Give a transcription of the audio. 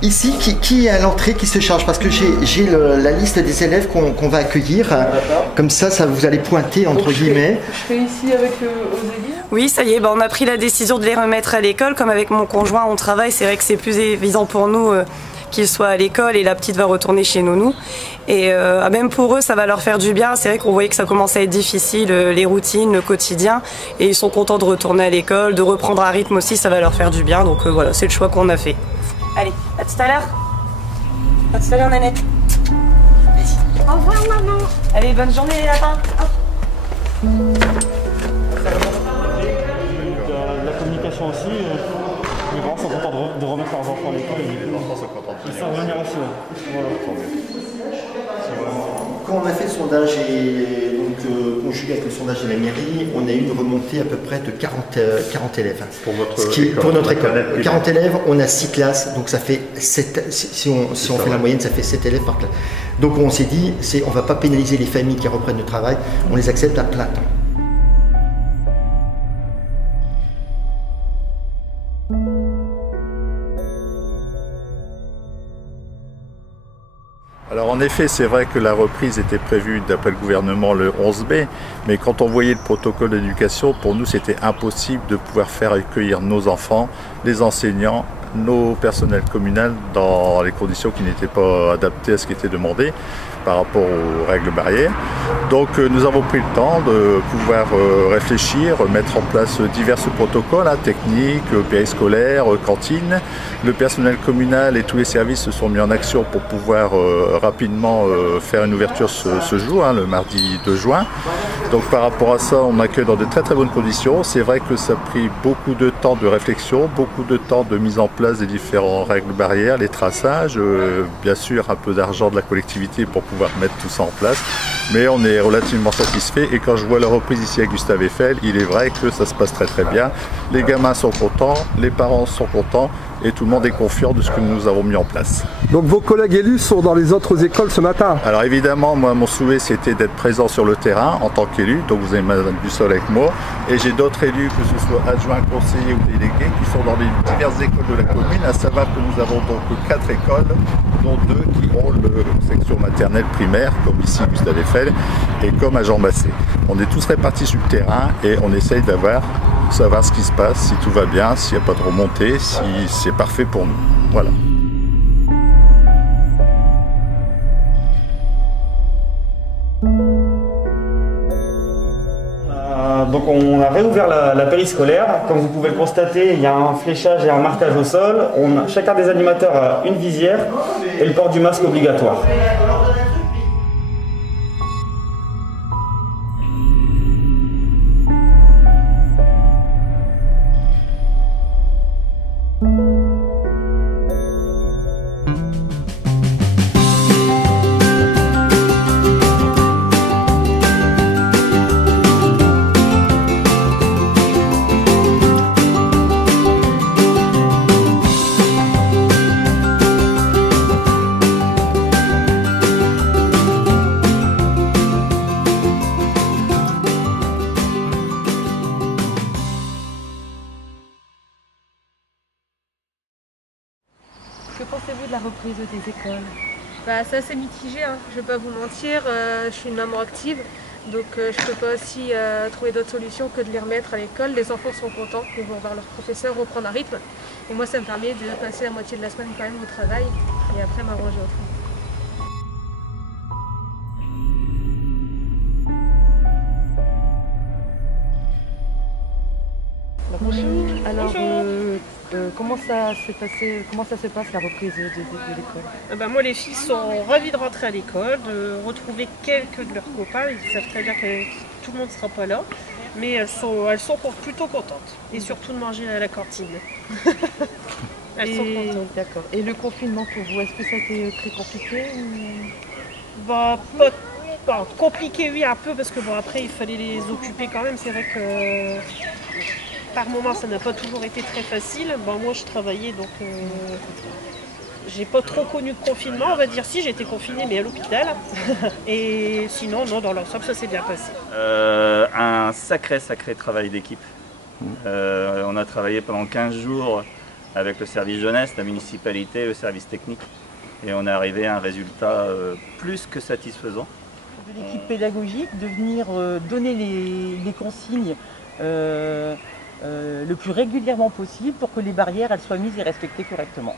Ici, qui est à l'entrée qui se charge? Parce que j'ai la liste des élèves qu'on va accueillir. Comme ça, vous allez pointer entre guillemets. Je fais ici avec Osélie. Oui, ça y est, on a pris la décision de les remettre à l'école. Comme avec mon conjoint, on travaille. C'est vrai que c'est plus évident pour nous qu'ils soient à l'école et la petite va retourner chez nounou. Et même pour eux, ça va leur faire du bien. C'est vrai qu'on voyait que ça commençait à être difficile, les routines, le quotidien. Et ils sont contents de retourner à l'école, de reprendre un rythme aussi, ça va leur faire du bien. Donc voilà, c'est le choix qu'on a fait. Allez, à tout à l'heure. À tout à l'heure, Nanette. Vas-y. Au revoir, maman. Allez, bonne journée, les lapins. La communication aussi. Les parents sont contents de remettre leurs enfants à l'école. Ils savent venir aussi. Voilà. Quand on a fait le sondage et donc conjugué avec le sondage de la mairie, on a eu une remontée à peu près de 40 élèves. Pour notre école. 40 élèves, on a 6 classes, donc ça fait 7, si on fait la moyenne, ça fait 7 élèves par classe. Donc on s'est dit, on ne va pas pénaliser les familles qui reprennent le travail, on les accepte à plein temps. Alors en effet, c'est vrai que la reprise était prévue d'après le gouvernement le 11 mai, mais quand on voyait le protocole d'éducation, pour nous c'était impossible de pouvoir faire accueillir nos enfants, les enseignants, nos personnels communaux dans les conditions qui n'étaient pas adaptées à ce qui était demandé par rapport aux règles barrières. Donc nous avons pris le temps de pouvoir réfléchir, mettre en place divers protocoles, techniques, périscolaires, cantines. Le personnel communal et tous les services se sont mis en action pour pouvoir rapidement faire une ouverture ce jour, le mardi 2 juin. Donc par rapport à ça, on accueille dans de très très bonnes conditions. C'est vrai que ça a pris beaucoup de temps de réflexion, beaucoup de temps de mise en place des différentes règles barrières, les traçages, bien sûr un peu d'argent de la collectivité pour pouvoir mettre tout ça en place. Mais on est relativement satisfait et quand je vois la reprise ici à Gustave Eiffel, il est vrai que ça se passe très très bien. Les gamins sont contents, les parents sont contents et tout le monde est confiant de ce que nous avons mis en place. Donc vos collègues élus sont dans les autres écoles ce matin? Alors évidemment, moi mon souhait c'était d'être présent sur le terrain en tant qu'élu, donc vous avez Madame Bussol avec moi, et j'ai d'autres élus, que ce soit adjoints, conseillers ou délégués, qui sont dans les diverses écoles de la commune, à savoir que nous avons donc 4 écoles, dont 2 qui ont la section maternelle primaire, comme ici Gustave Eiffel, et comme à Jean Massé. On est tous répartis sur le terrain et on essaye savoir ce qui se passe, si tout va bien, s'il n'y a pas de remontée, si c'est parfait pour nous. Voilà. Donc on a réouvert la périscolaire. Comme vous pouvez le constater, il y a un fléchage et un marquage au sol. Chacun des animateurs a une visière et le port du masque obligatoire. Que pensez-vous de la reprise des écoles? C'est assez mitigé, je ne vais pas vous mentir. Je suis une maman active, donc je ne peux pas aussi trouver d'autres solutions que de les remettre à l'école. Les enfants sont contents, ils vont voir leur professeur reprendre un rythme. Et moi, ça me permet de passer la moitié de la semaine quand même au travail et après m'arranger autrement. Bonjour. Alors, comment ça se passe la reprise de l'école? Moi, les filles sont ravies de rentrer à l'école, de retrouver quelques de leurs copains. Ils savent très bien que tout le monde ne sera pas là, mais elles sont plutôt contentes. Et surtout de manger à la cantine. Elles sont contentes. D'accord. Et le confinement pour vous, est-ce que ça a été très compliqué ou... Pas compliqué, oui, un peu, parce que après, il fallait les occuper quand même. C'est vrai que... Par moment, ça n'a pas toujours été très facile. Moi, je travaillais, donc j'ai pas trop connu de confinement, on va dire. Si, j'ai été confinée, mais à l'hôpital. Et sinon, non, dans l'ensemble, ça s'est bien passé. Un sacré travail d'équipe. On a travaillé pendant 15 jours avec le service jeunesse, la municipalité, le service technique. Et on est arrivé à un résultat plus que satisfaisant. De l'équipe pédagogique de venir donner les consignes le plus régulièrement possible pour que les barrières elles soient mises et respectées correctement.